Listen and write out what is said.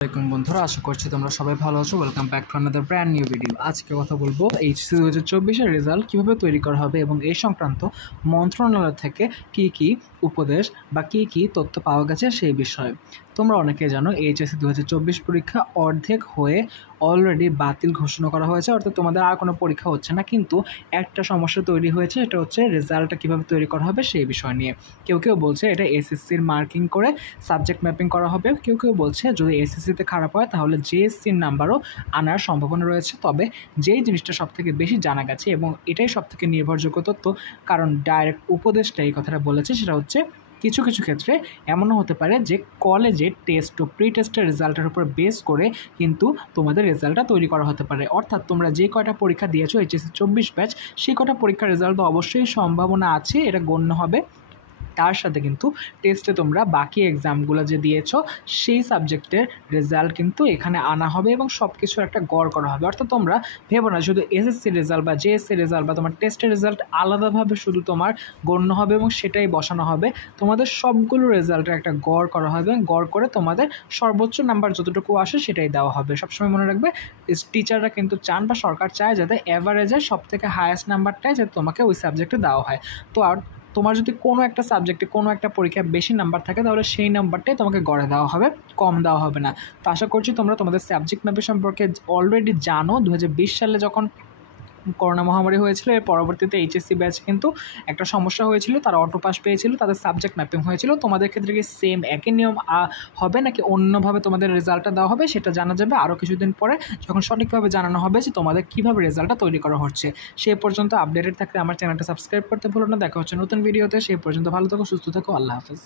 আসসালামু বন্ধুরা, আশা করছি তোমরা সবাই ভালো আছো। Welcome back to another brand new video. আজকে কথা বলবো এইচএসসি 2024-এর রেজাল্ট কীভাবে তৈরি করা হবে এবং এই সংক্রান্ত মন্ত্রণালয় থেকে কী কী উপদেশ বা কী কী তথ্য পাওয়া গেছে সেই বিষয়ে। তোমরা অনেকে জানো এইচএসসি 2024 পরীক্ষা অর্ধেক হয়ে অলরেডি বাতিল ঘোষণা করা হয়েছে, অর্থাৎ তোমাদের আর কোনো পরীক্ষা হচ্ছে না। কিন্তু একটা সমস্যা তৈরি হয়েছে, এটা হচ্ছে রেজাল্টটা কীভাবে তৈরি করা হবে সেই বিষয় নিয়ে। কেউ কেউ বলছে এটা এসএসসির মার্কিং করে সাবজেক্ট ম্যাপিং করা হবে, কেউ কেউ বলছে যদি এসএসসিতে খারাপ হয় তাহলে জেএসসির নাম্বারও আনার সম্ভাবনা রয়েছে। তবে যেই জিনিসটা সবথেকে বেশি জানা গেছে এবং এটাই সবথেকে নির্ভরযোগ্য তথ্য, কারণ ডাইরেক্ট উপদেশটা এই কথাটা বলেছে, সেটা হচ্ছে কিছু কিছু ক্ষেত্রে এমনও হতে পারে যে কলেজে টেস্ট ও প্রি টেস্টের রেজাল্টের উপর বেস করে কিন্তু তোমাদের রেজাল্টটা তৈরি করা হতে পারে। অর্থাৎ তোমরা যে কয়টা পরীক্ষা দিয়েছো এইচএসসি 24 ব্যাচ, সেই কয়টা পরীক্ষার রেজাল্ট তো অবশ্যই সম্ভাবনা আছে, এটা গণ্য হবে। তার সাথে কিন্তু টেস্টে তোমরা বাকি এক্সামগুলো যে দিয়েছো সেই সাবজেক্টের রেজাল্ট কিন্তু এখানে আনা হবে এবং সব কিছুর একটা গড় করা হবে। অর্থাৎ তোমরা ভেবো না শুধু এসএসসি রেজাল্ট বা জেএসসি রেজাল্ট বা তোমার টেস্টের রেজাল্ট আলাদাভাবে শুধু তোমার গণ্য হবে এবং সেটাই বসানো হবে। তোমাদের সবগুলো রেজাল্টের একটা গড় করা হবে, গড় করে তোমাদের সর্বোচ্চ নাম্বার যতটুকু আসে সেটাই দেওয়া হবে। সবসময় মনে রাখবে, টিচাররা কিন্তু চান বা সরকার চায় যাতে অ্যাভারেজের সবথেকে হায়েস্ট নাম্বারটাই যাতে তোমাকে ওই সাবজেক্টে দেওয়া হয়। তো আর তোমার যদি কোনো একটা সাবজেক্টে কোনো একটা পরীক্ষায় বেশি নাম্বার থাকে তাহলে সেই নাম্বারটাই তোমাকে গড়ে দেওয়া হবে, কম দেওয়া হবে না। তো আশা করছি তোমরা তোমাদের সাবজেক্ট ম্যাপের সম্পর্কে অলরেডি জানো। 2020 সালে যখন করোনা মহামারী হয়েছিল, এর পরবর্তীতে এইচএসসি ব্যাচ কিন্তু একটা সমস্যা হয়েছিল, তারা অটো পাস পেয়েছিল, তাদের সাবজেক্ট ম্যাপিং হয়েছিল। তোমাদের ক্ষেত্রে কি সেম একই নিয়ম হবে নাকি অন্যভাবে তোমাদের রেজাল্টটা দেওয়া হবে সেটা জানা যাবে আরও কিছুদিন পরে, যখন সঠিকভাবে জানানো হবে যে তোমাদের কীভাবে রেজাল্টটা তৈরি করা হচ্ছে। সেই পর্যন্ত আপডেটেড থাকলে আমার চ্যানেলটা সাবস্ক্রাইব করতে ভুলো না। দেখা হচ্ছে নতুন ভিডিওতে, সেই পর্যন্ত ভালো থাকো, সুস্থ থাকো, আল্লাহ হাফেজ।